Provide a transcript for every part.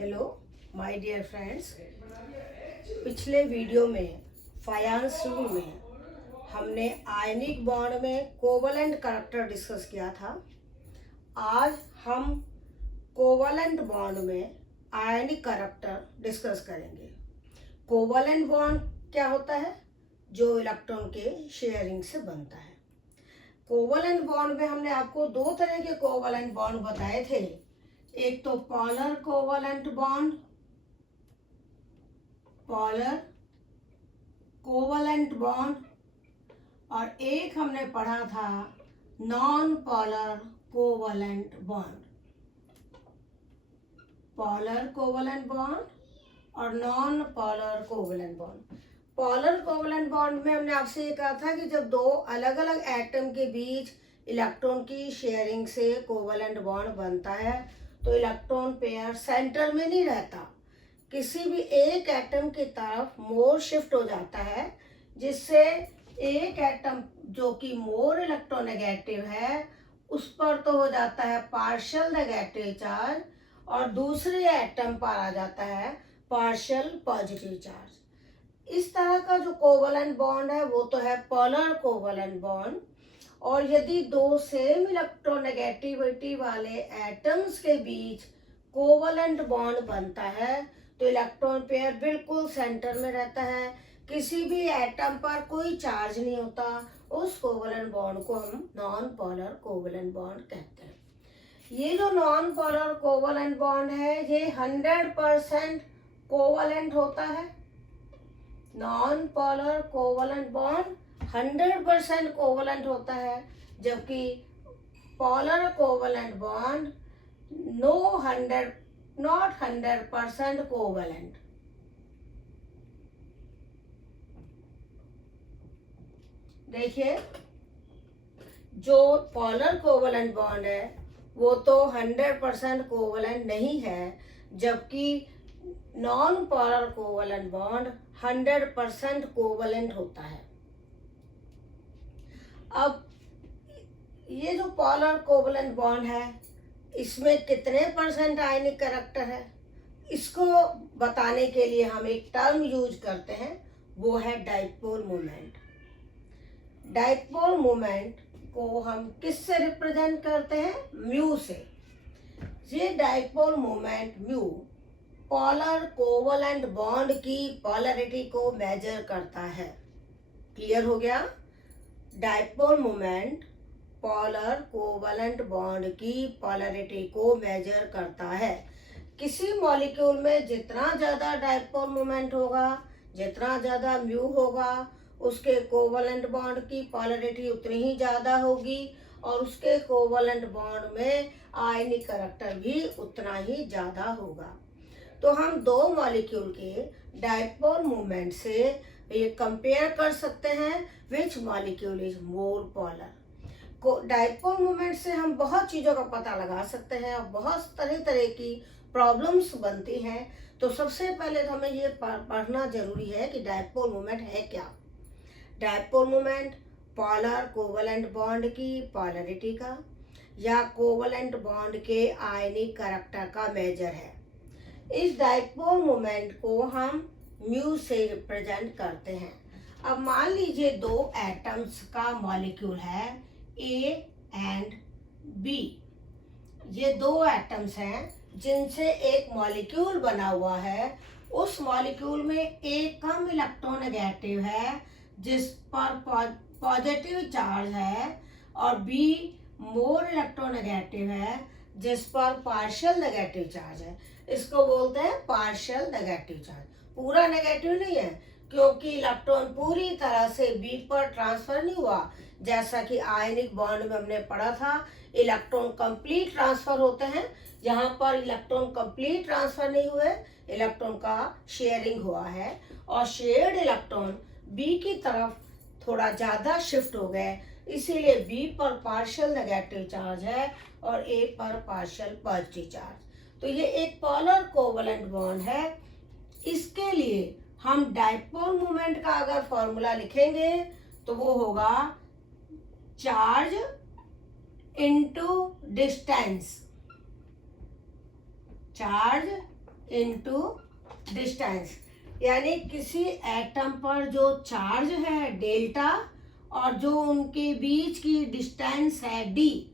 Hello my dear friends. पिछले video में Fajans rule में हमने आयनिक बॉन्ड में कोवलेंट करैक्टर डिस्कस किया था। आज हम कोवलेंट बॉन्ड में आयनिक करैक्टर डिस्कस करेंगे। कोवलेंट बॉन्ड क्या होता है? जो इलेक्ट्रॉन के शेयरिंग से बनता है। कोवलेंट बॉन्ड में हमने आपको दो तरह के कोवलेंट बॉन्ड बताए थे। एक तो polar covalent bond, polar covalent bond, और एक हमने पढ़ा था non polar covalent bond. Polar covalent bond और non polar covalent bond. Polar covalent bond में हमने आपसे ये कहा था कि जब दो अलग अलग एटम के बीच इलेक्ट्रॉन की शेयरिंग से कोवलेंट बॉन्ड बनता है तो इलेक्ट्रॉन पेयर सेंटर में नहीं रहता, किसी भी एक एटम की तरफ मोर शिफ्ट हो जाता है, जिससे एक एटम जो कि मोर इलेक्ट्रोनेगेटिव है उस पर तो हो जाता है पार्शियल नेगेटिव चार्ज और दूसरे एटम पर आ जाता है पार्शियल पॉजिटिव चार्ज। इस तरह का जो कोवलेंट बॉन्ड है वो तो है पॉलर कोवलेंट बॉन्ड। और यदि दो सेम इलेक्ट्रोनेगेटिविटी वाले एटम्स के बीच कोवलेंट बॉन्ड बनता है तो इलेक्ट्रॉन पेयर बिल्कुल सेंटर में रहता है, किसी भी एटम पर कोई चार्ज नहीं होता। उस कोवलेंट बॉन्ड को हम नॉन पोलर कोवलेंट बॉन्ड कहते हैं। ये जो नॉन पोलर कोवलेंट बॉन्ड है ये 100% कोवलेंट होता है। Non polar covalent bond 100% covalent होता है, जबकि polar covalent bond not 100% covalent. देखिए, जो पोलर कोवलेंट बॉन्ड है वो तो 100% कोवलेंट नहीं है, जबकि non polar covalent bond 100% covalent होता है। अब ये जो पोलर कोवलेंट बॉन्ड है इसमें कितने परसेंट आयनिक करैक्टर है, इसको बताने के लिए हम एक टर्म यूज करते हैं, वो है डाइपोल मोमेंट। डाइपोल मोमेंट को हम किससे रिप्रेजेंट करते हैं? म्यू से। ये dipole moment mu polar covalent bond की पोलरिटी को मेजर करता है। क्लियर हो गया? Dipole moment polar covalent bond की पोलरिटी को मेजर करता है। किसी मॉलिक्यूल में जितना ज्यादा डाइपोल मोमेंट होगा, जितना ज्यादा म्यू होगा, उसके कोवलेंट बॉन्ड की पोलरिटी उतनी ही ज्यादा होगी और उसके कोवलेंट बॉन्ड में आयनिक करैक्टर भी उतना ही ज्यादा होगा। तो हम दो मॉलिक्यूल के डाइपोल मोमेंट से ये कंपेयर कर सकते हैं which molecule is more polar. Dipole moment से हम बहुत चीज़ों का पता लगा सकते हैं और बहुत तरह तरह की प्रॉब्लम्स बनती हैं। तो सबसे पहले तो हमें ये पढ़ना जरूरी है कि डाइपोल मोमेंट है क्या। Dipole moment polar covalent bond की पोलरिटी का या कोवलेंट बॉन्ड के आयनिक करैक्टर का मेजर है। इस डाइपोल मोमेंट को हम म्यू से रिप्रेजेंट करते हैं। अब मान लीजिए दो एटम्स का मॉलिक्यूल है ए एंड बी। ये दो एटम्स हैं जिनसे एक मॉलिक्यूल बना हुआ है। उस मॉलिक्यूल में ए कम इलेक्ट्रोनेगेटिव है जिस पर पॉजिटिव चार्ज है और बी मोर इलेक्ट्रोनेगेटिव है जिस पर पार्शियल नेगेटिव चार्ज है। इसको बोलते हैं पार्शियल नेगेटिव चार्ज। पूरा नेगेटिव नहीं है क्योंकि इलेक्ट्रॉन पूरी तरह से बी पर ट्रांसफर नहीं हुआ। जैसा कि आयनिक बॉन्ड में हमने पढ़ा था, इलेक्ट्रॉन कंप्लीट ट्रांसफर होते हैं। यहाँ पर इलेक्ट्रॉन कंप्लीट ट्रांसफर नहीं हुए, इलेक्ट्रॉन का शेयरिंग हुआ है और शेयर्ड इलेक्ट्रॉन बी की तरफ थोड़ा ज्यादा शिफ्ट हो गए, इसीलिए बी पर पार्शियल नेगेटिव चार्ज है और ए पर पार्शियल पॉजिटिव चार्ज। तो ये एक पोलर कोवलेंट बॉन्ड है। इसके लिए हम डाइपोल मोमेंट का अगर फॉर्मूला लिखेंगे तो वो होगा charge into distance. Charge into distance, यानी किसी एटम पर जो चार्ज है डेल्टा और जो उनके बीच की डिस्टेंस है डी,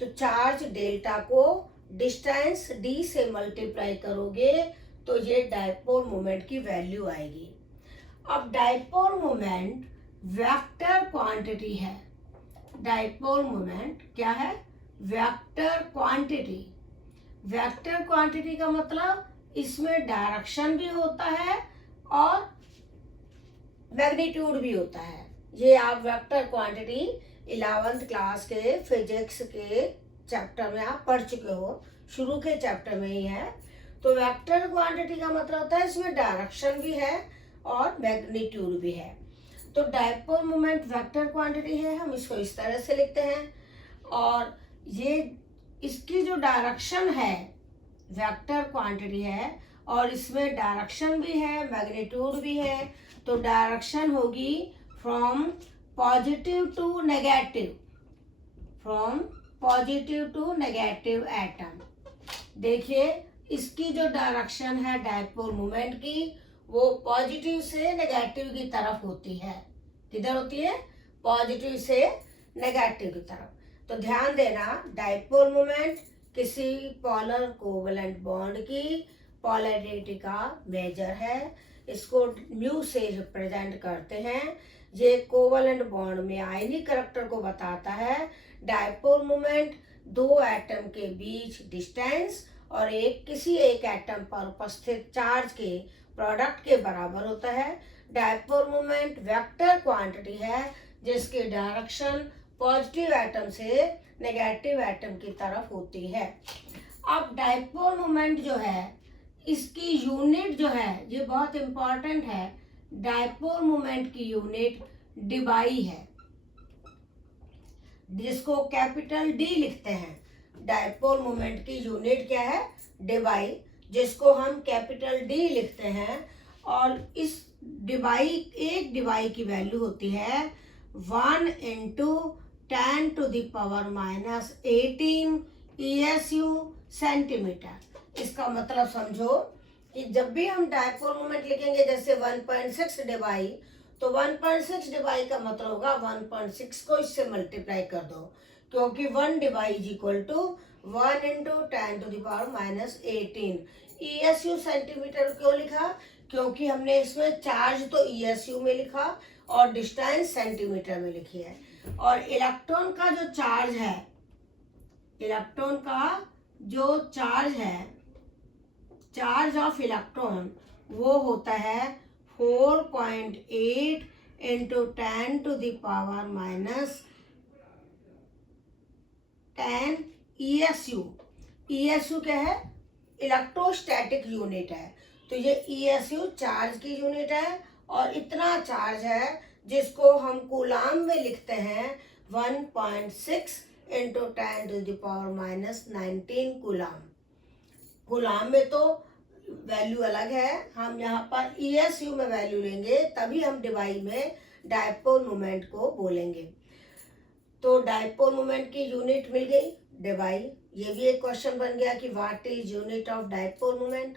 तो चार्ज डेल्टा को डिस्टेंस डी से मल्टीप्लाई करोगे तो ये डायपोल मोमेंट की वैल्यू आएगी। अब डायपोल मोमेंट वेक्टर क्वांटिटी है। डायपोल मोमेंट क्या है? Vector quantity. वेक्टर क्वांटिटी का मतलब इसमें डायरेक्शन भी होता है और मैग्नीट्यूड भी होता है। ये आप वेक्टर क्वांटिटी 11th क्लास के फिजिक्स के चैप्टर में आप पढ़ चुके हो, शुरू के चैप्टर में ही है। तो वेक्टर क्वांटिटी का मतलब होता है इसमें डायरेक्शन भी है और मैग्नीट्यूड भी है। तो डायपोल मोमेंट वेक्टर क्वांटिटी है, हम इसको इस तरह से लिखते हैं। और ये इसकी जो डायरेक्शन है वेक्टर क्वांटिटी है और इसमें डायरेक्शन भी है मैग्नीट्यूड भी है। तो डायरेक्शन होगी from positive to negative, from positive to negative atom. देखिए इसकी जो डायरेक्शन है डायपोल मोमेंट की वो पॉजिटिव से नेगेटिव की तरफ होती है। किधर होती है? पॉजिटिव से नेगेटिव की तरफ। तो ध्यान देना, डायपोल मोमेंट किसी पोलर कोवलेंट बॉन्ड की पोलैरिटी का मेजर है। इसको म्यू से रिप्रेजेंट करते हैं। ये कोवलेंट बॉन्ड में आयनिक करैक्टर को बताता है। डायपोल मोमेंट दो एटम के बीच डिस्टेंस और किसी एक एटम पर उपस्थित चार्ज के प्रोडक्ट के बराबर होता है। डायपोल मोमेंट वेक्टर क्वांटिटी है जिसकी डायरेक्शन पॉजिटिव एटम से नेगेटिव एटम की तरफ होती है। अब डायपोल मोमेंट जो है इसकी यूनिट जो है ये बहुत इंपॉर्टेंट है। डायपोल मोमेंट की यूनिट डिबाई है, जिसको कैपिटल डी लिखते हैं। डायपोल मोमेंट की यूनिट क्या है? डिबाई, जिसको हम कैपिटल डी लिखते हैं। और इस डिबाई, एक डिबाई की वैल्यू होती है 1 × 10⁻⁻18 ESU सेंटीमीटर। इसका मतलब समझो कि जब भी हम डायपोल मोमेंट लिखेंगे जैसे 1.6 डिबाई, तो 1.6 डिबाई का मतलब होगा 1.6 को इससे मल्टीप्लाई कर दो, क्योंकि 1 debye is equal to 1 × 10⁻⁻18। ESU centimetre क्यों लिखा? क्योंकि हमने इसमें चार्ज तो ESU में लिखा और डिस्टेंस सेंटीमीटर में लिखी है। और इलेक्ट्रॉन का जो चार्ज है, इलेक्ट्रॉन का जो चार्ज है, चार्ज ऑफ इलेक्ट्रॉन, वो होता है 4.8 × 10⁻10 ESU। ESU क्या है? इलेक्ट्रोस्टैटिक यूनिट है। तो ये ESU चार्ज की यूनिट है और इतना चार्ज है जिसको हम कूलाम में लिखते हैं 1.6 × 10⁻⁻19 कूलाम। कूलाम में तो वैल्यू अलग है, हम यहाँ पर ESU में वैल्यू लेंगे तभी हम डिबाई में डायपोल मोमेंट को बोलेंगे। तो डायपोल मोमेंट की यूनिट मिल गई डिबाई। ये भी एक क्वेश्चन बन गया कि what is unit of dipole moment.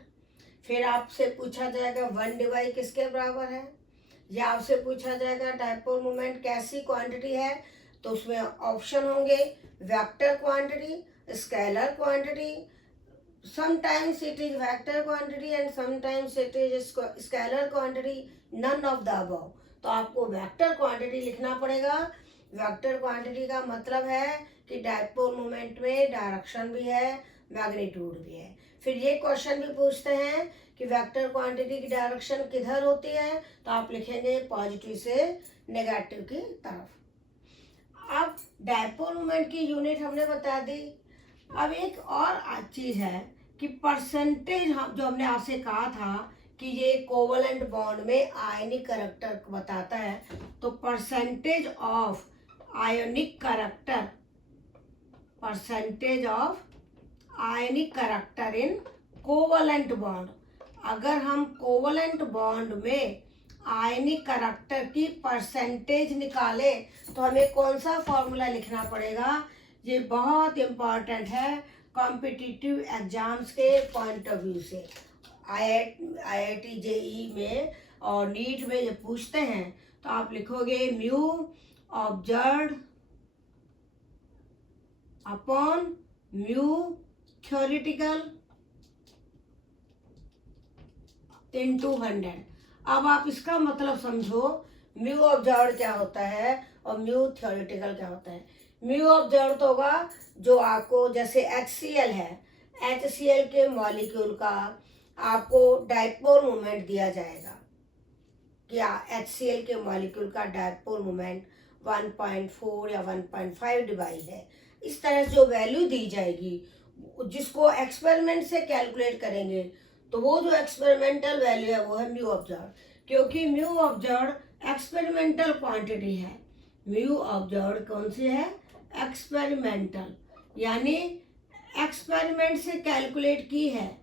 फिर आपसे पूछा जाएगा 1 डिबाई किसके बराबर है, या आपसे पूछा जाएगा डायपोल मोमेंट कैसी क्वांटिटी है। तो उसमें ऑप्शन होंगे vector quantity, scalar quantity, sometimes it is vector quantity and sometimes it is scalar quantity, none of the above। तो आपको वेक्टर क्वांटिटी लिखना पड़ेगा। वेक्टर क्वांटिटी का मतलब है कि डायपोल मोमेंट में डायरेक्शन भी है मैग्नीट्यूड भी है। फिर ये क्वेश्चन भी पूछते हैं कि वेक्टर क्वांटिटी की डायरेक्शन किधर होती है, तो आप लिखेंगे पॉजिटिव से नेगेटिव की तरफ। अब डायपोल मोमेंट की यूनिट हमने बता दी। अब एक और चीज है कि परसेंटेज, जो हमने आपसे कहा था कि ये कोवलेंट बॉन्ड में आयनिक करैक्टर बताता है, तो percentage of ionic character, percentage of ionic character in covalent bond. अगर हम कोवलेंट बॉन्ड में आयनिक करैक्टर की परसेंटेज निकाले तो हमें कौन सा फॉर्मूला लिखना पड़ेगा? ये बहुत इम्पॉर्टेंट है कॉम्पिटिटिव एग्जाम्स के पॉइंट ऑफ व्यू से। IIT JEE में और नीट में जब पूछते हैं तो आप लिखोगे mu observed upon mu theoretical into 100। अब आप इसका मतलब समझो, म्यू ऑब्जर्व्ड क्या होता है और म्यू थ्योरेटिकल क्या होता है। म्यू ऑब्जर्व्ड होगा जो आपको, जैसे HCl है, HCl के मॉलिक्यूल का आपको डाइपोल मोमेंट दिया जाएगा। क्या HCl के मॉलिक्यूल का डाइपोल मोमेंट 1.4 या 1.5 डिवाई है। इस तरह से जो वैल्यू दी जाएगी जिसको एक्सपेरिमेंट से कैलकुलेट करेंगे, तो वो जो एक्सपेरिमेंटल वैल्यू है वो है म्यू ऑब्जर्व्ड, क्योंकि म्यू ऑब्जर्व्ड एक्सपेरिमेंटल क्वांटिटी है। म्यू ऑब्जर्व्ड कौन सी है? एक्सपेरिमेंटल, यानी एक्सपेरिमेंट से कैलकुलेट की है।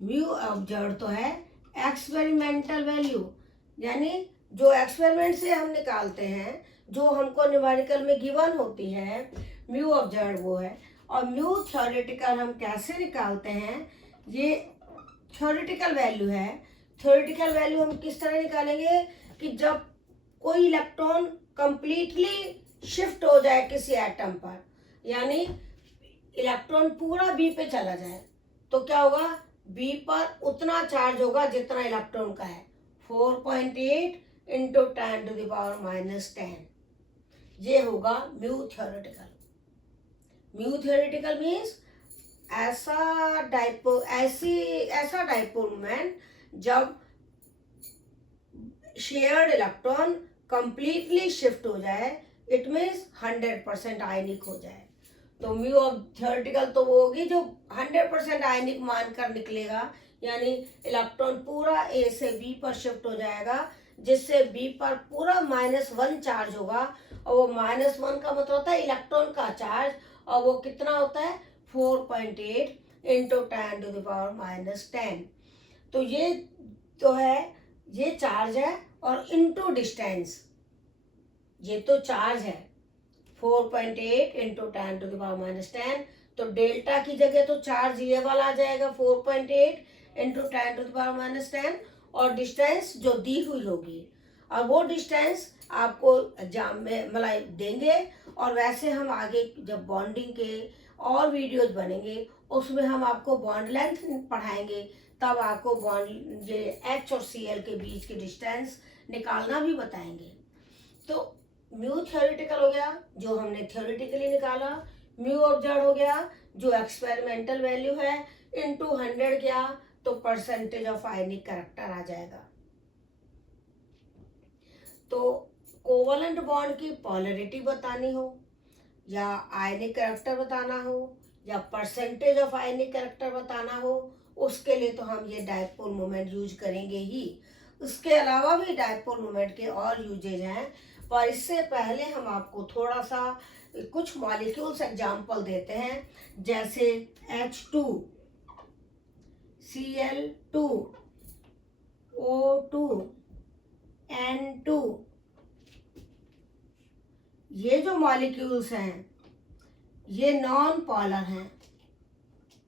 म्यू ऑब्जर्व्ड तो है एक्सपेरिमेंटल वैल्यू, यानी जो एक्सपेरिमेंट से हम निकालते हैं, जो हमको न्यूमेरिकल में गिवन होती है, म्यू ऑब्जर्व्ड वो है। और म्यू थ्योरेटिकल हम कैसे निकालते हैं, ये थ्योरेटिकल वैल्यू है। थ्योरेटिकल वैल्यू हम किस तरह निकालेंगे कि जब कोई इलेक्ट्रॉन कंप्लीटली शिफ्ट हो जाए किसी एटम पर, यानी इलेक्ट्रॉन पूरा बी पे चला जाए, तो क्या होगा, बी पर उतना चार्ज होगा जितना इलेक्ट्रॉन का है, 4.8 इंटू 10⁻⁻10। ये होगा mu theoretical. Mu theoretical means ऐसा डाइपोल मोमेंट जब शेयर्ड इलेक्ट्रॉन कंप्लीटली शिफ्ट हो जाए, इट मीन्स 100% आयनिक हो जाए। तो म्यू ऑफ थ्योरेटिकल तो वो होगी जो 100% आयनिक मानकर निकलेगा, यानी इलेक्ट्रॉन पूरा ए से बी पर शिफ्ट हो जाएगा, जिससे बी पर पूरा -1 चार्ज होगा। और वो -1 का मतलब होता है इलेक्ट्रॉन का चार्ज, और वो कितना होता है 4.8 इंटू 10⁻⁻10। तो ये तो है, ये चार्ज है, और इंटू डिस्टेंस, ये तो चार्ज है 4.8 इंटू 10⁻⁻10। तो डेल्टा की जगह तो चार्ज ये वाला आ जाएगा 4.8 इंटू 10⁻⁻10, और डिस्टेंस जो दी हुई होगी, और वो डिस्टेंस आपको एग्जाम में मतलब देंगे। और वैसे हम आगे जब बॉन्डिंग के और वीडियोज बनेंगे उसमें हम आपको बॉन्ड लेंथ पढ़ाएंगे, तब आपको बॉन्ड ये H और Cl के बीच की डिस्टेंस निकालना भी बताएंगे। तो म्यू थ्योरेटिकल हो गया जो हमने थ्योरेटिकली निकाला, म्यू ऑब्जर्व हो गया जो एक्सपेरिमेंटल वैल्यू है, इनटू 100 किया तो परसेंटेज ऑफ आयनिक कैरेक्टर आ जाएगा। तो कोवलेंट बॉन्ड की पॉलरिटी बतानी हो, या आयनिक कैरेक्टर बताना हो, या परसेंटेज ऑफ आयनिक कैरेक्टर बताना हो, उसके लिए तो हम ये डाइपोल मोमेंट यूज करेंगे ही। उसके अलावा भी डाइपोल मोमेंट के और यूजेज हैं, पर इससे पहले हम आपको थोड़ा सा कुछ मॉलिक्यूल्स एग्जाम्पल देते हैं, जैसे H2, Cl2, O2, N2। ये जो मॉलिक्यूल्स हैं ये नॉन पोलर हैं,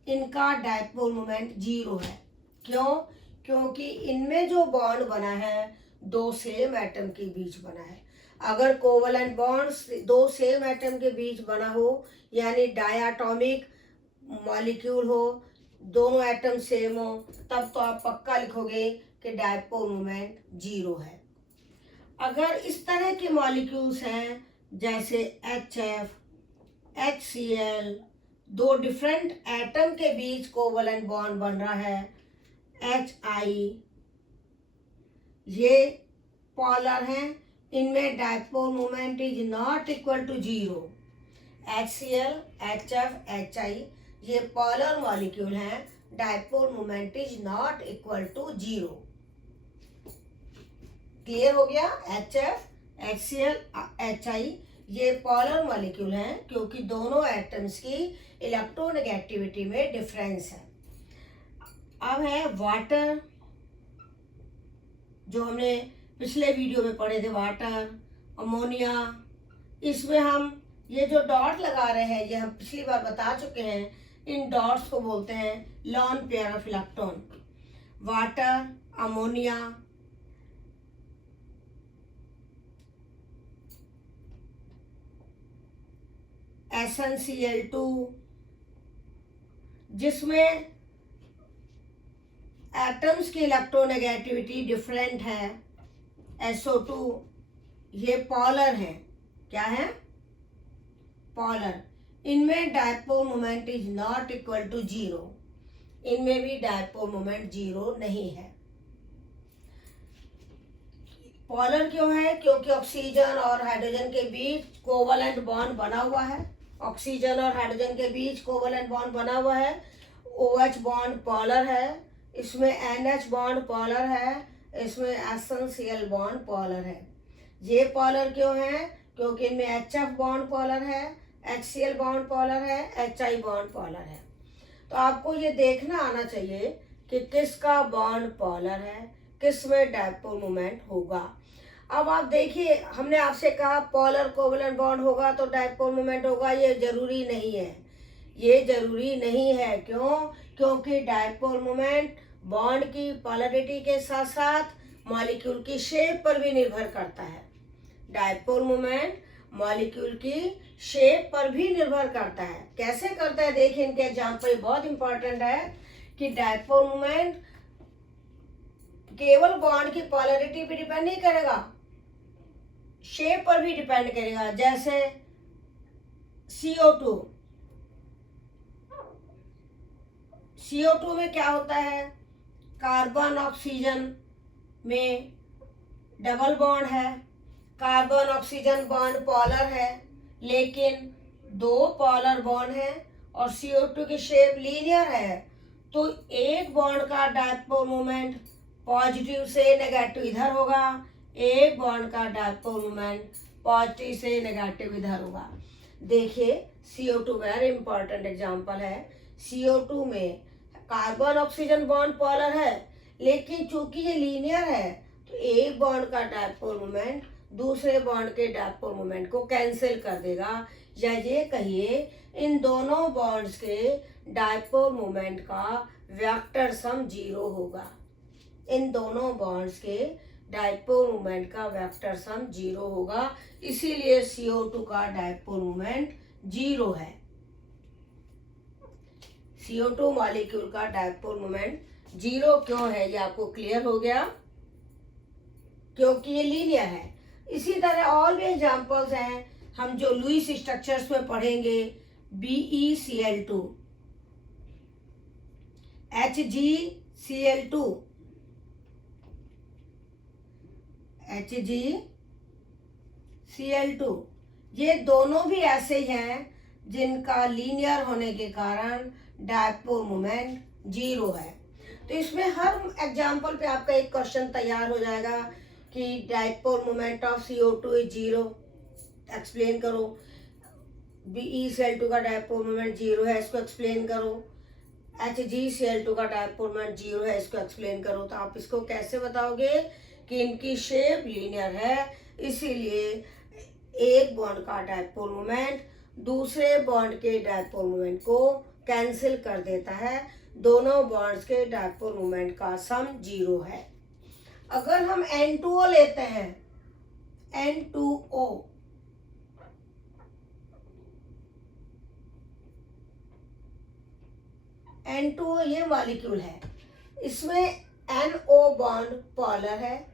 इनका डाइपोल मोमेंट 0 है। क्यों? क्योंकि इनमें जो बॉन्ड बना है दो सेम एटम के बीच बना है। अगर कोवलेंट बॉन्ड दो सेम एटम के बीच बना हो, यानी डायटोमिक मॉलिक्यूल हो, दोनों एटम सेम हो, तब तो आप पक्का लिखोगे कि डाइपोल मोमेंट 0 है। अगर इस तरह के मॉलिक्यूल्स हैं जैसे HF, HCl, दो डिफरेंट एटम के बीच कोवलेंट बॉन्ड बन रहा है, HI, ये पोलर हैं, इनमें dipole moment is not equal to 0। HCl, HF, HI ये पोलर मॉलिक्यूल हैं, dipole moment is not equal to 0। Clear हो गया? HF, HCl, HI ये पोलर मॉलिक्यूल हैं, क्योंकि दोनों एटम्स की इलेक्ट्रोनेगेटिविटी में डिफरेंस है। अब है वाटर, जो हमने पिछले वीडियो में पढ़े थे, वाटर, अमोनिया। इसमें हम ये जो डॉट लगा रहे हैं ये हम पिछली बार बता चुके हैं इन डॉट्स को बोलते हैं lone pair of electron. Water, ammonia, SnCl2, जिसमें एटम्स की इलेक्ट्रोनेगेटिविटी डिफरेंट है, SO2, ये पॉलर है। क्या है? पॉलर। इनमें dipole moment is not equal to 0, इनमें भी डायपोल मोमेंट 0 नहीं है। पॉलर क्यों है? क्योंकि ऑक्सीजन और हाइड्रोजन के बीच कोवलेंट बॉन्ड बना हुआ है। ऑक्सीजन और हाइड्रोजन के बीच कोवलेंट बॉन्ड बना हुआ है। OH बॉन्ड पॉलर है, इसमें NH बॉन्ड पॉलर है, इसमें SnCl बॉन्ड पॉलर है। ये पॉलर क्यों है? क्योंकि इनमें HF बॉन्ड पॉलर है, HCl बॉन्ड पॉलर है, HI बॉन्ड पॉलर है। तो आपको ये देखना आना चाहिए कि किसका बॉन्ड पॉलर है, किस में डायपोल मोमेंट होगा। अब आप देखिए, हमने आपसे कहा पॉलर कोवलेंट बॉन्ड होगा तो डायपोल मोमेंट होगा, ये जरूरी नहीं है। ये जरूरी नहीं है। क्यों? क्योंकि डायपोल मोमेंट बॉन्ड की पोलैरिटी के साथ साथ मॉलिक्यूल की शेप पर भी निर्भर करता है। डायपोल मोमेंट मॉलिक्यूल की शेप पर भी निर्भर करता है। कैसे करता है? देखिए, इनके एग्जाम्पल बहुत इंपॉर्टेंट है कि डायपोल मोमेंट केवल बॉन्ड की पोलैरिटी पे डिपेंड नहीं करेगा, शेप पर भी डिपेंड करेगा। जैसे CO2, CO2 में क्या होता है? कार्बन ऑक्सीजन में डबल बॉन्ड है, कार्बन ऑक्सीजन बॉन्ड पॉलर है, लेकिन 2 पॉलर बॉन्ड है और CO2 की शेप लीनियर है, तो एक बॉन्ड का डायपोल मोमेंट पॉजिटिव से नेगेटिव इधर होगा, एक बॉन्ड का डायपोल मोमेंट पॉजिटिव से नेगेटिव इधर होगा। देखिए, CO2 वेरी इंपॉर्टेंट एग्जांपल है। CO2 में कार्बन ऑक्सीजन बॉन्ड पॉलर है, लेकिन चूंकि ये लीनियर है तो एक बॉन्ड का डायपोल मोमेंट दूसरे बॉन्ड के डायपोल मोमेंट को कैंसिल कर देगा, या ये कहिए इन दोनों बॉन्ड्स के डायपोल मोमेंट का वेक्टर सम 0 होगा। इन दोनों बॉन्ड्स के डायपोल मोमेंट का वेक्टर सम 0 होगा, इसीलिए CO2 का डायपोल मोमेंट 0 है। CO2 मॉलिक्यूल का डायपोल मोमेंट 0 क्यों है, ये आपको क्लियर हो गया? क्योंकि ये लीनियर है। इसी तरह और भी एग्जांपल्स हैं, हम जो लुईस स्ट्रक्चर्स में पढ़ेंगे। BeCl2, HgCl2, HgCl2, ये दोनों भी ऐसे हैं जिनका लीनियर होने के कारण डायपोल मोमेंट 0 है। तो इसमें हर एग्जाम्पल पे आपका एक क्वेश्चन तैयार हो जाएगा कि dipole moment of CO2 is 0, explain करो। BeCl2 का डायपोल मोमेंट 0 है, इसको एक्सप्लेन करो। HgCl2 का डायपोल मोमेंट 0 है, इसको एक्सप्लेन करो। तो आप इसको कैसे बताओगे कि इनकी शेप लीनियर है, इसीलिए एक बॉन्ड का डायपोल मोमेंट दूसरे बॉन्ड के डायपोल मोमेंट को कैंसिल कर देता है, दोनों बॉन्ड्स के डायपोल मोमेंट का सम 0 है। अगर हम N2O लेते हैं, N2O, N2O ये मॉलिक्यूल है, इसमें NO बॉन्ड पॉलर है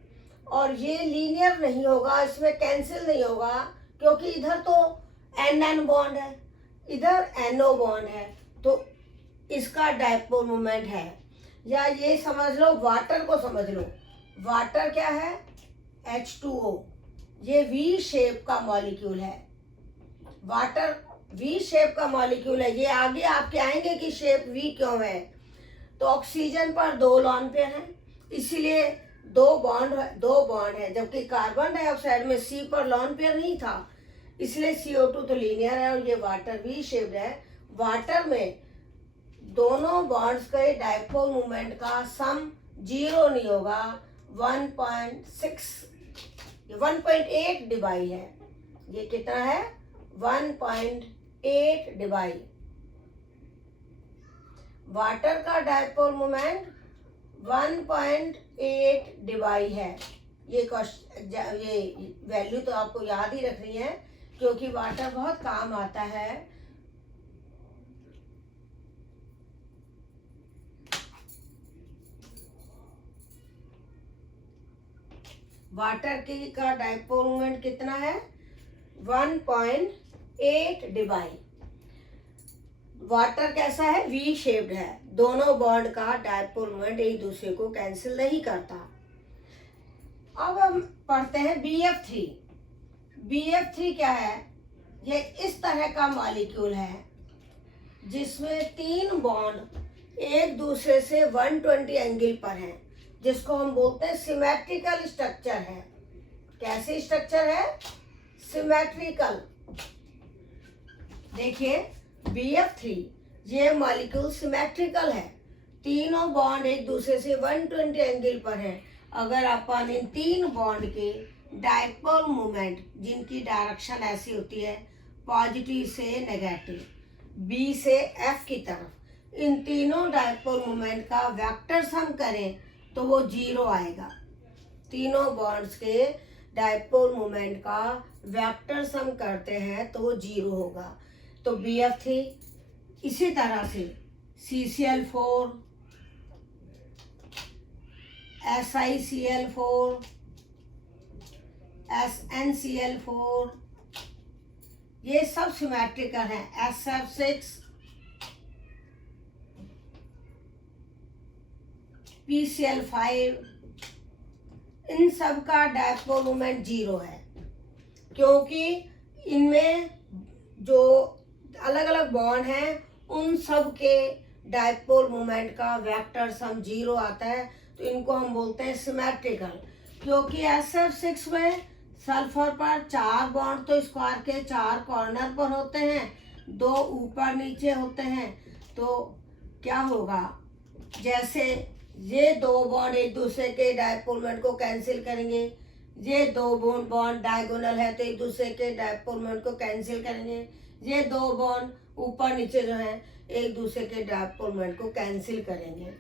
और ये लीनियर नहीं होगा, इसमें कैंसिल नहीं होगा, क्योंकि इधर तो NN बॉन्ड है, इधर NO बॉन्ड है, तो इसका डायपोल मोमेंट है। या ये समझ लो, वाटर को समझ लो। वाटर क्या है? H2O, ये V शेप का मॉलिक्यूल है। वाटर V शेप का मॉलिक्यूल है। ये आगे आपके आएंगे कि शेप V क्यों है। तो ऑक्सीजन पर 2 लॉन पेयर है, इसीलिए 2 बॉन्ड है, जबकि कार्बन डाइऑक्साइड में C पर लॉन पेयर नहीं था, इसलिए CO2 तो लीनियर है और ये वाटर V शेप्ड है। वाटर में दोनों बॉन्ड्स के डायपोल मोमेंट का सम 0 नहीं होगा, 1.8 डिवाई है। ये कितना है? 1.8 डिवाई। वाटर का डायपोल मोमेंट 1.8 डिबाई है। ये वैल्यू तो आपको याद ही रखनी है क्योंकि वाटर बहुत काम आता है। वाटर का डायपोल मोमेंट कितना है? 1.8 डिबाई। वाटर कैसा है? वी शेप्ड है। दोनों बॉन्ड का डायपोल मोमेंट एक दूसरे को कैंसिल नहीं करता। अब हम पढ़ते हैं BF3। BF3 क्या है? ये इस तरह का मॉलिक्यूल है जिसमें 3 बॉन्ड एक दूसरे से 120 एंगल पर हैं, जिसको हम बोलते हैं सिमेट्रिकल स्ट्रक्चर है। कैसे स्ट्रक्चर है? सिमेट्रिकल। देखिए BF3 ये मॉलिक्यूल सिमेट्रिकल है। तीनों बॉन्ड एक दूसरे से 120 एंगल पर हैं। अगर अपन इन 3 बॉन्ड के डायपोल मोमेंट, जिनकी डायरेक्शन ऐसी होती है पॉजिटिव से नेगेटिव, B से F की तरफ, इन तीनों डायपोल मोमेंट का वेक्टर सम करें तो वो 0 आएगा। तीनों बॉन्ड्स के डायपोल मोमेंट का वेक्टर सम करते हैं तो वो 0 होगा। तो BF3 इसी तरह से CCl4, SiCl4, SnCl4 ये सब सिमेट्रिकल हैं। SF6, PCl5 इन सब का डायपोल मोमेंट 0 है क्योंकि इनमें जो अलग अलग बॉन्ड हैं उन सब के डायपोल मोमेंट का वेक्टर सम 0 आता है। तो इनको हम बोलते हैं सिमेट्रिकल। क्योंकि SF6 में सल्फर पर 4 बॉन्ड तो स्क्वायर के 4 कॉर्नर पर होते हैं, 2 ऊपर नीचे होते हैं। तो क्या होगा? जैसे ये 2 बॉन्ड एक दूसरे के डायपोल मोमेंट को कैंसिल करेंगे, ये 2 बॉन्ड डायगोनल है तो एक दूसरे के डायपोल मोमेंट को कैंसिल करेंगे, ये 2 बॉन्ड ऊपर नीचे जो है एक दूसरे के डायपोल मोमेंट को कैंसिल करेंगे।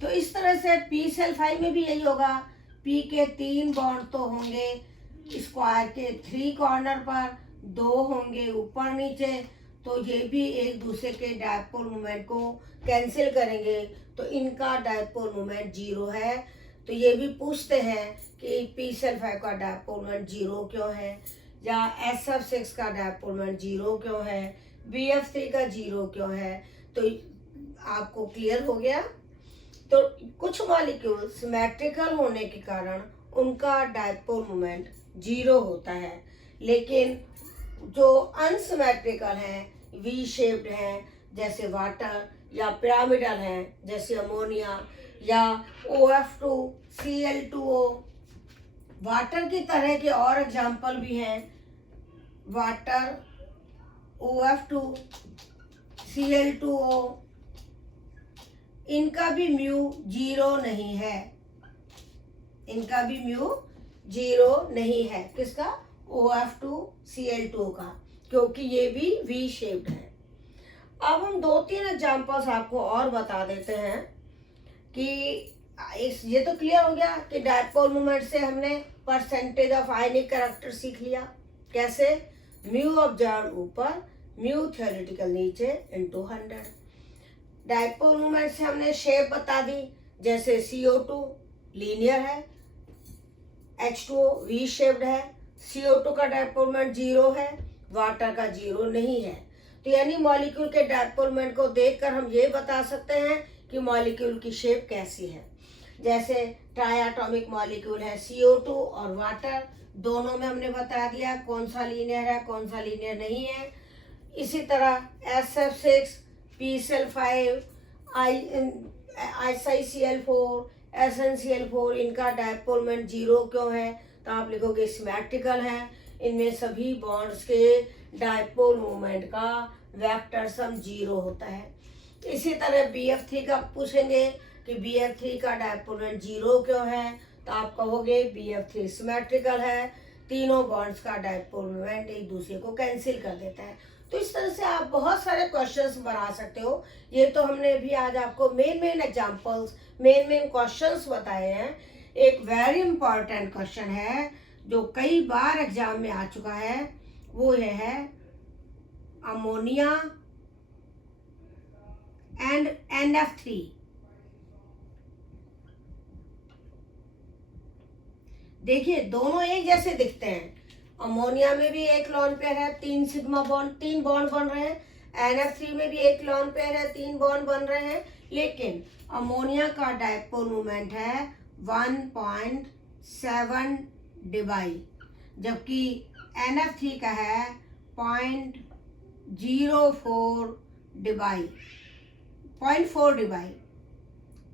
तो इस तरह से PCl5 में भी यही होगा। P के 3 बॉन्ड तो होंगे स्क्वायर के 3 कॉर्नर पर, 2 होंगे ऊपर नीचे, तो ये भी एक दूसरे के डायपोल मोमेंट को कैंसिल करेंगे। तो इनका डायपोल मोमेंट 0 है। तो ये भी पूछते हैं कि PCl5 का डायपोल मोमेंट 0 क्यों है, या SF6 का डायपोल मोमेंट 0 क्यों है, BF3 का 0 क्यों है। तो आपको क्लियर हो गया। तो कुछ मॉलिक्यूल सिमेट्रिकल होने के कारण उनका डायपोल मोमेंट 0 होता है, लेकिन जो अनसिमेट्रिकल हैं, वी शेप्ड हैं, जैसे वाटर, या पिरामिडल हैं जैसे अमोनिया या OF2Cl2O। वाटर की तरह के और एग्जाम्पल भी हैं, वाटर, OF2Cl2O। इनका भी म्यू 0 नहीं है। इनका भी म्यू 0 नहीं है। किसका? OF2Cl2 का, क्योंकि ये भी वी शेप्ड है। अब हम 2-3 एग्जाम्पल्स आपको और बता देते हैं कि ये तो क्लियर हो गया कि डायपोल मोमेंट से हमने परसेंटेज ऑफ आयनिक कैरेक्टर सीख लिया। कैसे? म्यू ऑब्जर्व ऊपर, म्यू थ्योरेटिकल नीचे इंटू 100। डायपोल मोमेंट से हमने शेप बता दी, जैसे CO2 लीनियर है, H2O वी शेप्ड है, CO2 का डायपोल मोमेंट 0 है, वाटर का 0 नहीं है। तो यानी मॉलिक्यूल के डायपोल मोमेंट को देखकर हम ये बता सकते हैं कि मॉलिक्यूल की शेप कैसी है। जैसे ट्राइएटॉमिक मॉलिक्यूल है, CO2 और वाटर, दोनों में हमने बता दिया कौन सा लीनियर है कौन सा लीनियर नहीं है। इसी तरह SF6, PCl5, SiCl4, SnCl4 इनका डायपोल मोमेंट 0 क्यों है? तो आप लिखोगे सिमेट्रिकल है। इनमें सभी बॉन्ड्स के डायपोल मोमेंट का वेक्टर सम 0 होता है। इसी तरह BF3 का पूछेंगे कि BF3 का डायपोल मोमेंट 0 क्यों है? तो आप कहोगे BF3 सिमेट्रिकल है, तीनों बॉन्ड्स का डायपोल मोमेंट एक दूसरे को कैंसिल कर देता है। तो इस तरह से आप बहुत सारे क्वेश्चंस बना सकते हो। ये तो हमने भी आज आपको मेन एग्जांपल्स, मेन क्वेश्चंस बताए हैं। एक वेरी इंपॉर्टेंट क्वेश्चन है जो कई बार एग्जाम में आ चुका है, वो ये है अमोनिया एंड NF3। देखिए दोनों एक जैसे दिखते हैं। अमोनिया में भी एक लोन पेयर है, 3 सिग्मा बॉन्ड, 3 बॉन्ड बन रहे हैं। NF3 में भी एक लोन पेयर है, 3 बॉन्ड बन रहे हैं। लेकिन अमोनिया का डायपोल मोमेंट है 1.7 डिबाई, जबकि NF3 का है 0.04 डिबाई, 0.4 डिबाई।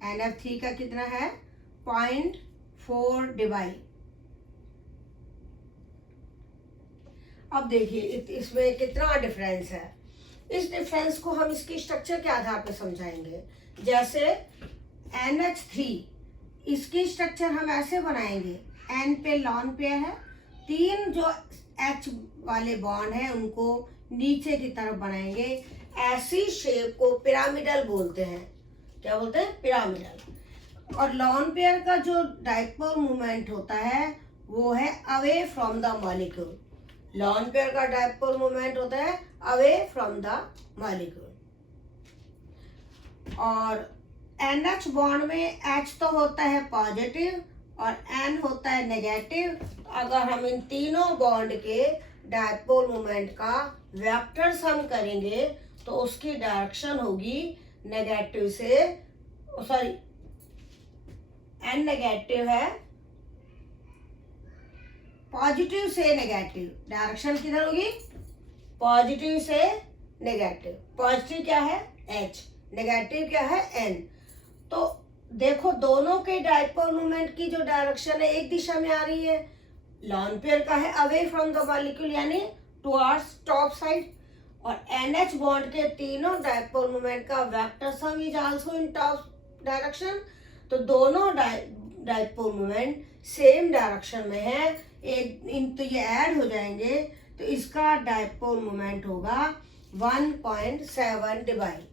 NF3 का कितना है? 0.4 डिबाई। अब देखिए इसमें कितना डिफरेंस है। इस डिफरेंस को हम इसकी स्ट्रक्चर के आधार पर समझाएंगे। जैसे NH3, इसकी स्ट्रक्चर हम ऐसे बनाएंगे, N पे लॉन पेयर है, 3 जो H वाले बॉन्ड है उनको नीचे की तरफ बनाएंगे। ऐसी शेप को पिरामिडल बोलते हैं। क्या बोलते हैं? पिरामिडल। और लॉन पेयर का जो डायपोल मूवमेंट होता है वो है away from the molecule. Lone pair का डायपोल मूवमेंट होता है अवे फ्रॉम द मॉलिक्यूल। और NH बॉन्ड में H तो होता है पॉजिटिव और N होता है नेगेटिव। अगर हम इन तीनों बॉन्ड के डायपोल मूवमेंट का वेक्टर सम करेंगे तो उसकी डायरेक्शन होगी नेगेटिव से, सॉरी N नेगेटिव है, पॉजिटिव से नेगेटिव। डायरेक्शन किधर होगी? पॉजिटिव से नेगेटिव। पॉजिटिव क्या है? H, नेगेटिव क्या है? N। तो देखो दोनों के डायपोल मोमेंट की जो डायरेक्शन है एक दिशा में आ रही है। लॉन पेयर का है अवे फ्रॉम द मॉलिक्यूल यानी टुवर्ड्स टॉप साइड, और NH बॉन्ड के तीनों डायपोल मोमेंट का vector sum is also in top direction. तो दोनों डायपोल मोमेंट सेम डायरेक्शन में है, एक इन तो ये ऐड हो जाएंगे तो इसका डायपोल मोमेंट होगा 1.7 डिबाई।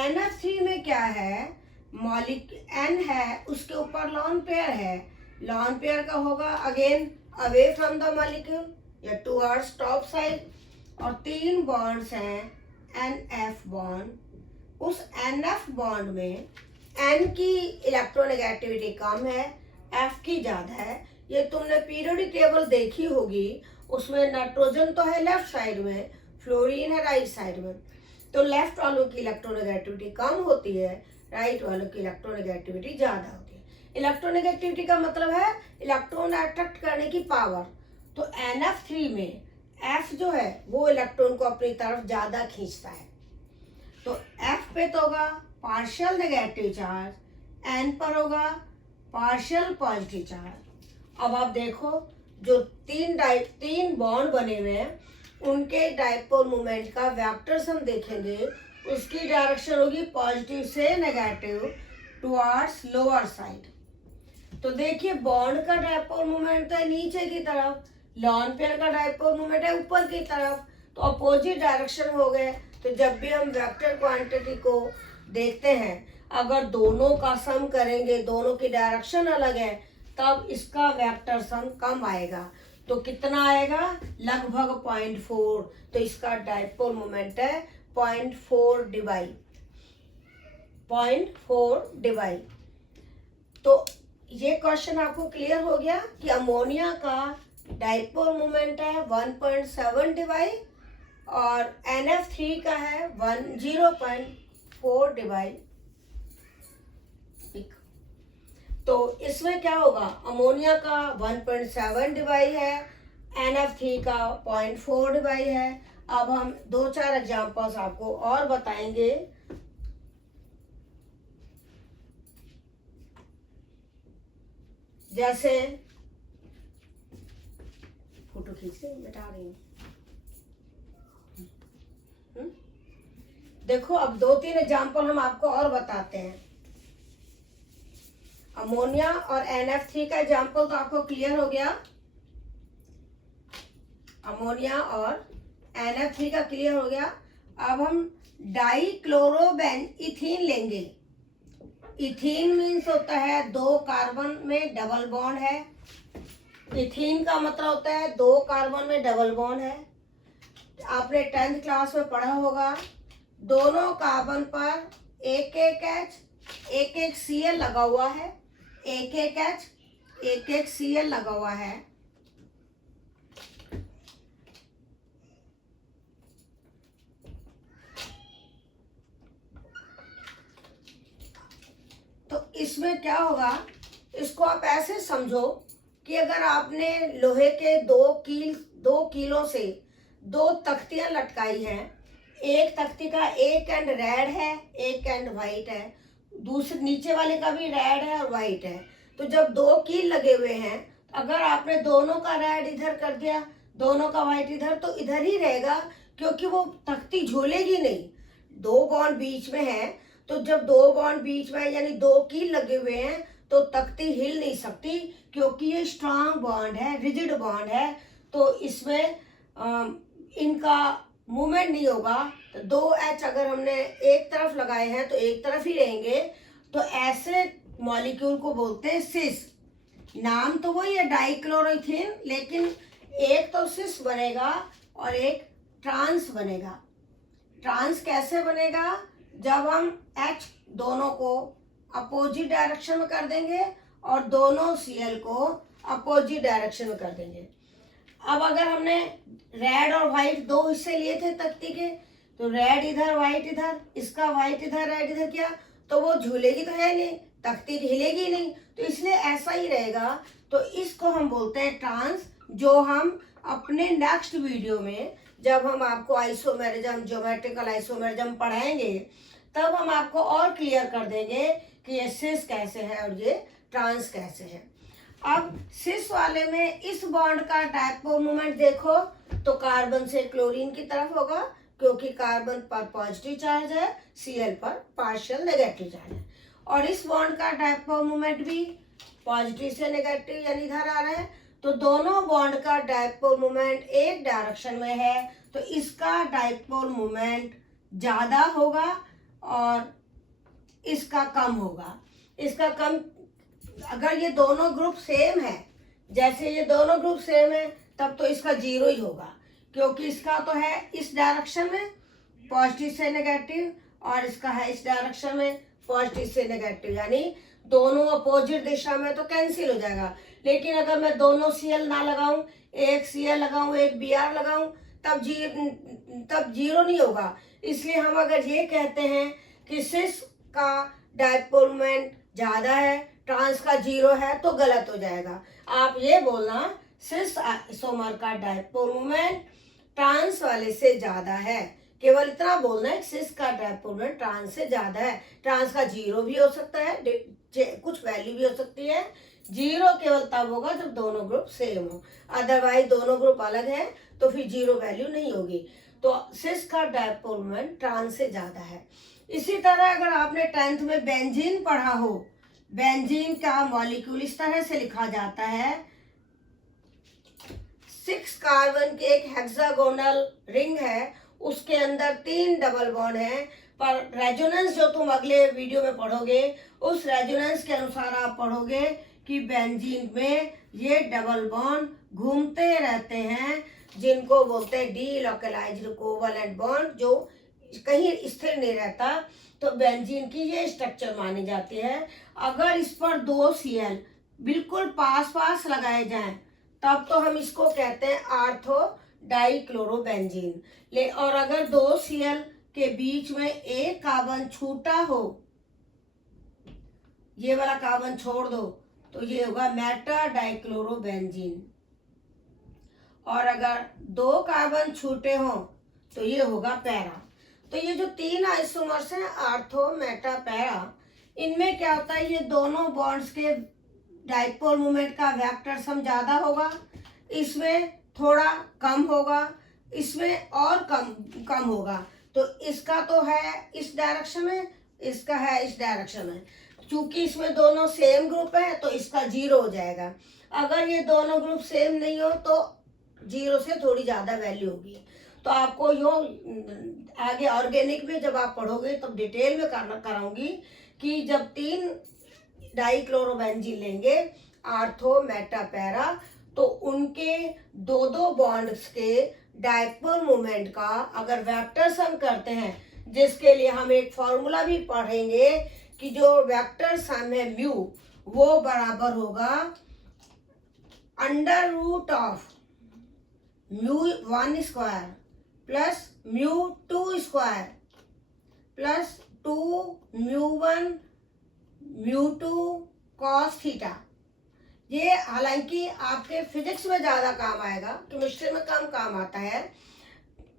NF3 में क्या है? N है, उसके ऊपर लॉन पेयर है। लॉन पेयर का होगा again away from the molecule या टुवर्ड्स टॉप साइड, और 3 बॉन्ड्स हैं NF बॉन्ड। उस NF बॉन्ड में N की इलेक्ट्रोनेगेटिविटी कम है, F की ज्यादा है। ये तुमने पीरियोडिक टेबल देखी होगी, उसमें नाइट्रोजन तो है लेफ्ट साइड में, फ्लोरीन है राइट साइड में। तो लेफ्ट वालों की इलेक्ट्रोनेगेटिविटी कम होती है, राइट वालों की इलेक्ट्रोनेगेटिविटी ज्यादा होती है। इलेक्ट्रोनेगेटिविटी का मतलब है इलेक्ट्रॉन अट्रैक्ट करने की पावर। तो NF3 में F जो है वो इलेक्ट्रॉन को अपनी तरफ ज्यादा खींचता है। तो F पे तो होगा पार्शियल नेगेटिव चार्ज, N पर होगा पार्शियल पॉजिटिव चार्ज। अब आप देखो जो 3 बॉन्ड बने हुए हैं उनके डायपोल मोमेंट का वेक्टर सम देखेंगे, उसकी डायरेक्शन होगी पॉजिटिव से नेगेटिव टुवर्ड्स लोअर साइड। तो देखिए बॉन्ड का डायपोल मोमेंट है नीचे की तरफ, लॉन पेयर का डायपोल मोमेंट है ऊपर की तरफ, तो अपोजिट डायरेक्शन हो गए। तो जब भी हम वेक्टर क्वांटिटी को देखते हैं, अगर दोनों का सम करेंगे, दोनों की डायरेक्शन अलग है, तब इसका वेक्टर सम कम आएगा। तो कितना आएगा? लगभग 0.4। तो इसका डायपोल मोमेंट है 0.4 डिबाई, 0.4 डिबाई। तो ये क्वेश्चन आपको क्लियर हो गया कि अमोनिया का डायपोल मोमेंट है 1.7 डिबाई और NF3 का है 0.4 डिबाई। तो इसमें क्या होगा? अमोनिया का 1.7 डिबाई है, NF3 का 0.4 डिबाई है। अब हम 2-4 एग्जांपल्स आपको और बताएंगे। जैसे फोटो खींच के मिटा रही हूँ। देखो अब 2-3 एग्जांपल हम आपको और बताते हैं। अमोनिया और NF3 का एग्जांपल तो आपको क्लियर हो गया। अमोनिया और NF3 का क्लियर हो गया। अब हम डाइक्लोरोबेन इथीन लेंगे। इथीन मीन्स होता है 2 कार्बन में डबल बॉन्ड है। इथीन का मतलब होता है 2 कार्बन में डबल बॉन्ड है। आपने 10th क्लास में पढ़ा होगा, दोनों कार्बन पर एक एक H एक एक Cl लगा हुआ है, एक एक H एक एक Cl लगा हुआ है। तो इसमें क्या होगा, इसको आप ऐसे समझो कि अगर आपने लोहे के 2 किलो से 2 तख्तियां लटकाई हैं, एक तख्ती का एक एंड रेड है, एक एंड वाइट है, दूसरे नीचे वाले का भी रेड है और वाइट है। तो जब 2 कील लगे हुए हैं, अगर आपने दोनों का रेड इधर कर दिया, दोनों का वाइट इधर, तो इधर ही रहेगा, क्योंकि वो तख्ती झूलेगी नहीं। 2 बॉन्ड बीच में है, तो जब 2 बॉन्ड बीच में यानी 2 कील लगे हुए हैं, तो तख्ती हिल नहीं सकती, क्योंकि ये स्ट्रांग बॉन्ड है, रिजिड बॉन्ड है। तो इसमें इनका मूवमेंट नहीं होगा। तो 2H अगर हमने एक तरफ लगाए हैं तो एक तरफ ही रहेंगे। तो ऐसे मॉलिक्यूल को बोलते हैं सिस। नाम तो वही है डाइक्लोरोइथेन, लेकिन एक तो सिस बनेगा और एक ट्रांस बनेगा। ट्रांस कैसे बनेगा, जब हम H दोनों को अपोजिट डायरेक्शन में कर देंगे और दोनों Cl को अपोजिट डायरेक्शन में कर देंगे। अब अगर हमने रेड और व्हाइट 2 हिस्से लिए थे तख्ती के, तो रेड इधर व्हाइट इधर, इसका व्हाइट इधर रेड इधर किया, तो वो झूलेगी तो है नहीं, तख्ती हिलेगी नहीं, तो इसलिए ऐसा ही रहेगा। तो इसको हम बोलते हैं ट्रांस, जो हम अपने नेक्स्ट वीडियो में जब हम आपको आइसोमेरिज्म, ज्योमेट्रिकल आइसोमेरिज्म पढ़ाएंगे, तब हम आपको और क्लियर कर देंगे कि ये सिस कैसे है और ये ट्रांस कैसे है। अब सिस वाले में इस बॉन्ड का डायपोल मोमेंट देखो, तो कार्बन से क्लोरीन की तरफ होगा, क्योंकि कार्बन पर पॉजिटिव चार्ज है, Cl पर पार्शियल नेगेटिव चार्ज है। और इस बॉन्ड का डायपोल मोमेंट भी पॉजिटिव से नेगेटिव यानी इधर आ रहा है। तो दोनों बॉन्ड का डायपोल मोमेंट एक डायरेक्शन में है, तो इसका डायपोल मोमेंट ज्यादा होगा और इसका कम होगा। इसका कम, अगर ये दोनों ग्रुप सेम है, जैसे ये दोनों ग्रुप सेम है, तब तो इसका 0 ही होगा, क्योंकि इसका तो है इस डायरेक्शन में पॉजिटिव से नेगेटिव, और इसका है इस डायरेक्शन में पॉजिटिव से नेगेटिव, यानी दोनों अपोजिट दिशा में, तो कैंसिल हो जाएगा। लेकिन अगर मैं दोनों Cl ना लगाऊं, एक Cl लगाऊं एक Br लगाऊं, तब 0 नहीं होगा। इसलिए हम अगर ये कहते हैं कि सिस का डायपोल मोमेंट ज्यादा है, ट्रांस का 0 है, तो गलत हो जाएगा। आप ये बोलना सिस आइसोमर का डायपोल मोमेंट ट्रांस वाले से ज्यादा है, केवल इतना बोलना है सिस का डायपोल मोमेंट ट्रांस से ज्यादा है। ट्रांस का 0 भी हो सकता है, कुछ वैल्यू भी हो सकती है। 0 केवल तब होगा जब दोनों ग्रुप सेम हो, अदरवाइज दोनों ग्रुप अलग है तो फिर 0 वैल्यू नहीं होगी। तो सिस का डायपोल मोमेंट ट्रांस से ज्यादा है। इसी तरह अगर आपने 10th में बेंजीन पढ़ा हो, बेंजीन का मॉलिक्यूल इस तरह से लिखा जाता है, 6 कार्बन के एक हेक्सागोनल रिंग है, उसके अंदर 3 डबल बॉन्ड है, पर रेजोनेंस जो तुम अगले वीडियो में पढ़ोगे, उस रेजोनेंस के अनुसार आप पढ़ोगे कि बेंजीन में ये डबल बॉन्ड घूमते रहते हैं, जिनको बोलते हैं डीलोकलाइज्ड कोवलेंट बॉन्ड, जो कहीं स्थिर नहीं रहता। तो बेंजीन की ये स्ट्रक्चर मानी जाती है। अगर इस पर 2 Cl बिल्कुल पास पास लगाए जाएं, तब तो हम इसको कहते हैं आर्थो डाइक्लोरोबेंजीन। और अगर 2 Cl के बीच में एक कार्बन छूटा हो, ये वाला कार्बन छोड़ दो, तो ये होगा मेटा डाइक्लोरोबेंजीन। और अगर 2 कार्बन छूटे हो तो ये होगा पैरा। तो ये जो 3 आइसोमर्स हैं, आर्थो, मेटा, पैरा, इनमें क्या होता है, ये दोनों बॉन्ड्स के डाइपोल मोमेंट का वेक्टर सम ज्यादा होगा, इसमें थोड़ा कम होगा, इसमें और कम होगा। तो इसका तो है इस डायरेक्शन में, इसका है इस डायरेक्शन में। चूंकि इसमें दोनों सेम ग्रुप है तो इसका 0 हो जाएगा। अगर ये दोनों ग्रुप सेम नहीं हो तो 0 से थोड़ी ज्यादा वैल्यू होगी। तो आपको यो आगे ऑर्गेनिक में जब आप पढ़ोगे तब डिटेल में कराऊंगी कि जब 3 डाइक्लोरोबेंजीन लेंगे आर्थो मेटा पैरा, तो उनके दो दो बॉन्ड्स के डाइपोल मोमेंट का अगर वेक्टर सम करते हैं, जिसके लिए हम एक फॉर्मूला भी पढ़ेंगे कि जो वेक्टर सम है म्यू, वो बराबर होगा under root of mu 1 square plus mu 2 square plus 2 mu 1 mu 2 cos theta. ये हालांकि आपके फिजिक्स में ज़्यादा काम आएगा, केमिस्ट्री में कम काम आता है।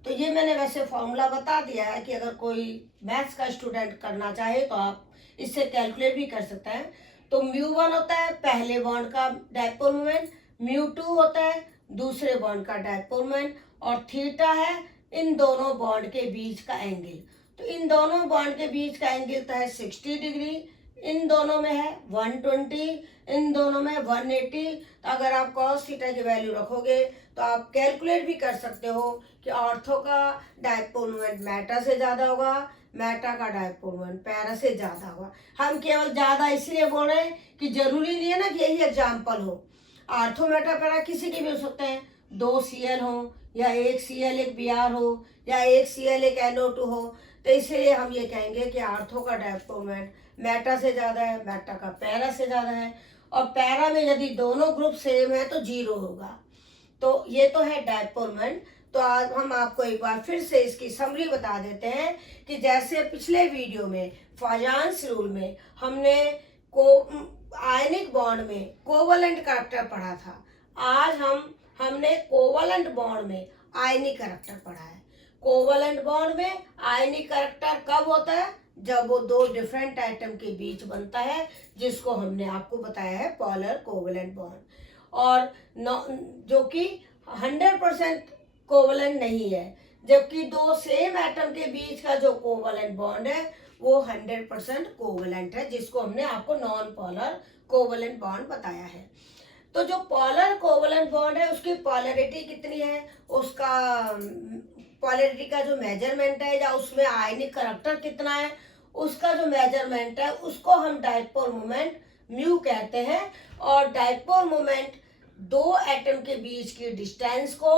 तो ये मैंने वैसे फॉर्मूला बता दिया है कि अगर कोई मैथ्स का स्टूडेंट करना चाहे तो आप इससे कैलकुलेट भी कर सकते हैं। तो म्यू 1 होता है पहले बॉन्ड का डाइपोल मोमेंट, म्यू 2 होता है दूसरे बॉन्ड का डाइपोल मोमेंट, और थीटा है इन दोनों बॉन्ड के बीच का एंगल। तो इन दोनों बॉन्ड के बीच का एंगल तो है 60 डिग्री, इन दोनों में है 120, इन दोनों में 180। तो अगर आप कॉस थीटा की वैल्यू रखोगे तो आप कैलकुलेट भी कर सकते हो कि ऑर्थो का डाइपोल मोमेंट मेटा से ज़्यादा होगा, मेटा का डाइपोल मोमेंट पैरा से ज़्यादा होगा। हम केवल ज़्यादा इसलिए बोल रहे हैं कि जरूरी नहीं है ना कि यही एग्जाम्पल हो। आर्थो मेटा पैरा किसी के भी हो सकते हैं, 2 Cl हो या 1 Cl 1 Br हो या 1 Cl 1 NO2 हो। तो इसलिए हम ये कहेंगे कि आर्थो का डाइपोल मोमेंट मेटा से ज़्यादा है, मेटा का पैरा से ज़्यादा है, और पैरा में यदि दोनों ग्रुप सेम है तो 0 होगा। तो ये तो है डाइपोल मोमेंट। तो आज हम आपको एक बार फिर से इसकी समरी बता देते हैं कि जैसे पिछले वीडियो में फाजान्स रूल में हमने आयनिक बॉन्ड में कोवलेंट करैक्टर पढ़ा था, आज हमने कोवलेंट बॉन्ड में आयनिक करैक्टर पढ़ा है। कोवलेंट बॉन्ड में आयनिक करैक्टर कब होता है? जब वो 2 डिफरेंट एटम के बीच बनता है, जिसको हमने आपको बताया है पोलर कोवलेंट बॉन्ड, और जो कि 100% कोवलेंट नहीं है, जबकि 2 सेम एटम के बीच का जो कोवलेंट बॉन्ड है वो 100% कोवलेंट है, जिसको हमने आपको नॉन पोलर कोवलेंट बॉन्ड बताया है। तो जो पोलर कोवलेंट बॉन्ड है उसकी पोलरिटी कितनी है, उसका पोलरिटी का जो मेजरमेंट है या उसमें आयनिक करैक्टर कितना है, उसका जो मेजरमेंट है उसको हम डाइपोल मोमेंट म्यू कहते हैं। और डाइपोल मोमेंट 2 एटम के बीच की डिस्टेंस को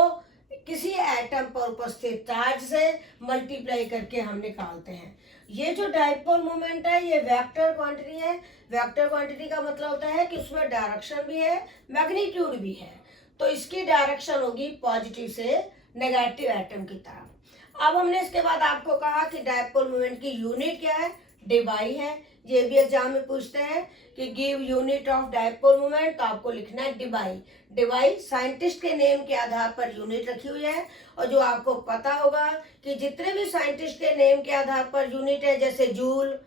किसी एटम पर उपस्थित चार्ज से मल्टीप्लाई करके हम निकालते हैं। ये जो डाइपोल मोमेंट है ये वेक्टर क्वांटिटी है। वेक्टर क्वांटिटी का मतलब होता है कि उसमें डायरेक्शन भी है, मैग्नीट्यूड भी है। तो इसकी डायरेक्शन होगी पॉजिटिव से नेगेटिव एटम की तरफ। अब हमने इसके बाद आपको कहा कि डाइपोल मोमेंट की यूनिट क्या है, डिबाई है। ये भी एग्जाम में पूछते हैं कि give unit of dipole moment, तो आपको लिखना है डिबाई। डिबाई साइंटिस्ट के नेम के आधार पर यूनिट रखी हुई है, और जो आपको पता होगा कि जितने भी साइंटिस्ट के नेम के आधार पर यूनिट है, जैसे जूल,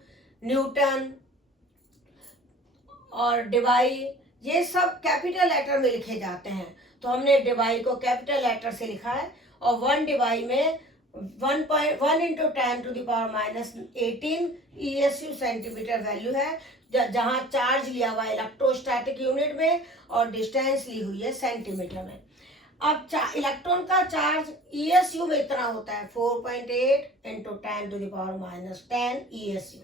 न्यूटन और डिबाई, ये सब कैपिटल लेटर में लिखे जाते हैं। तो हमने डिबाई को कैपिटल लेटर से लिखा है, और 1 डिबाई में 1.1 × 10⁻⁻18 ESU सेंटीमीटर वैल्यू है, जहां चार्ज लिया हुआ है इलेक्ट्रोस्टैटिक यूनिट में और डिस्टेंस ली हुई है सेंटीमीटर में। अब इलेक्ट्रॉन का चार्ज ESU में इतना होता है 4.8 × 10⁻10 ESU।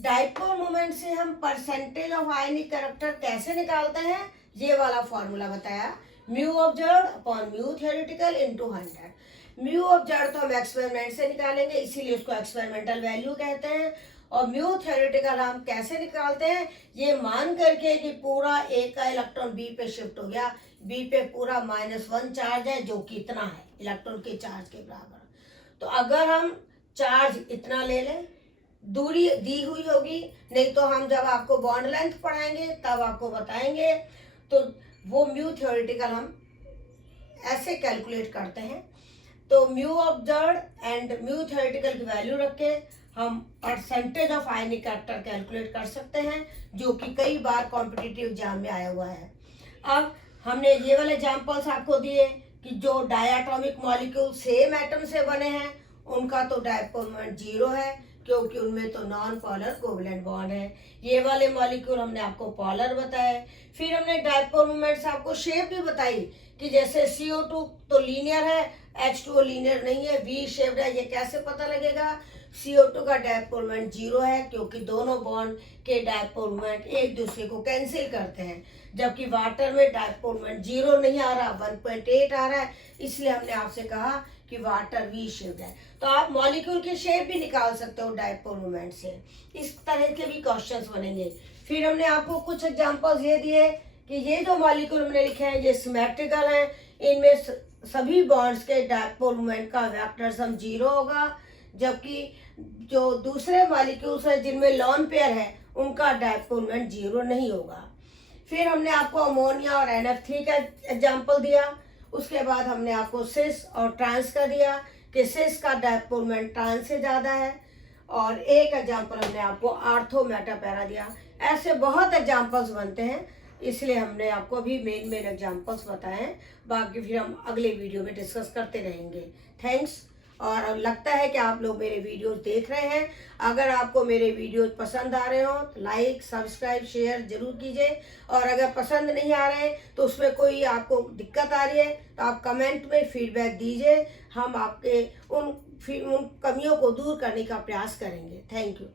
डाइपोल मोमेंट से हम परसेंटेज ऑफ आयनिक करैक्टर कैसे निकालते हैं, ये वाला फॉर्मूला बताया, mu observed upon mu theoretical into 100। Mu observed तो हम एक्सपेरिमेंट से निकालेंगे, इसीलिए उसको एक्सपेरिमेंटल वैल्यू कहते हैं। और म्यू थ्योरेटिकल हम कैसे निकालते हैं, ये मान करके कि पूरा A का इलेक्ट्रॉन B पे शिफ्ट हो गया, B पे पूरा -1 चार्ज है, जो कि इतना है इलेक्ट्रॉन के चार्ज के बराबर। तो अगर हम चार्ज इतना ले लें, दूरी दी हुई होगी, नहीं तो हम जब आपको बॉन्ड लेंथ पढ़ाएंगे तब आपको बताएंगे, तो वो म्यू थ्योरेटिकल हम ऐसे कैलकुलेट करते हैं। तो mu observed and mu theoretical की वैल्यू रख के हम percentage of ionic character calculate कर सकते हैं, जो कि कई बार कॉम्पिटिटिव एग्जाम में आया हुआ है। अब हमने ये वाले एग्जाम्पल्स आपको दिए कि जो डायटोमिक मॉलिक्यूल सेम एटम से बने हैं उनका तो डाइपोल मोमेंट 0 है, क्योंकि उनमें तो नॉन पोलर कोवलेंट बॉन्ड है। ये वाले मॉलिक्यूल हमने आपको पोलर बताए। फिर हमने डाइपोल मोमेंट से आपको शेप भी बताई कि जैसे CO2 तो लीनियर है, H2O लीनियर नहीं है, वी शेप्ड है। ये कैसे पता लगेगा? CO2 का डायपोल मोमेंट 0 है, क्योंकि दोनों बॉन्ड के डायपोल मोमेंट एक दूसरे को कैंसिल करते हैं, जबकि वाटर में डायपोल मोमेंट 0 नहीं आ रहा, 1.8 आ रहा है। इसलिए हमने आपसे कहा कि वाटर वी शेप्ड है। तो आप मॉलिक्यूल की शेप भी निकाल सकते हो डायपोल मोमेंट से। इस तरह के भी क्वेश्चंस बनेंगे। फिर हमने आपको कुछ एग्जांपल्स ये दिए कि ये जो मॉलिक्यूल हमने लिखे हैं ये सिमेट्रिकल हैं, इनमें सभी बॉन्ड्स के डायपोल मोमेंट का वेक्टर सम 0 होगा, जबकि जो दूसरे मॉलिक्यूल्स हैं जिनमें लॉन पेयर है उनका डायपोल मोमेंट 0 नहीं होगा। फिर हमने आपको अमोनिया और NF3 का एग्जाम्पल दिया। उसके बाद हमने आपको सिस और ट्रांस का दिया कि सिस का डायपोल मोमेंट ट्रांस से ज़्यादा है, और एक एग्जाम्पल हमने आपको आर्थो मेटापैरा दिया। ऐसे बहुत एग्जाम्पल्स बनते हैं, इसलिए हमने आपको अभी मेन एग्जाम्पल्स बताए हैं। बाकी फिर हम अगले वीडियो में डिस्कस करते रहेंगे। थैंक्स। और लगता है कि आप लोग मेरे वीडियोस देख रहे हैं। अगर आपको मेरे वीडियोस पसंद आ रहे हो तो लाइक, सब्सक्राइब, शेयर जरूर कीजिए। और अगर पसंद नहीं आ रहे तो उसमें कोई आपको दिक्कत आ रही है तो आप कमेंट में फीडबैक दीजिए। हम आपके उन कमियों को दूर करने का प्रयास करेंगे। Thank you.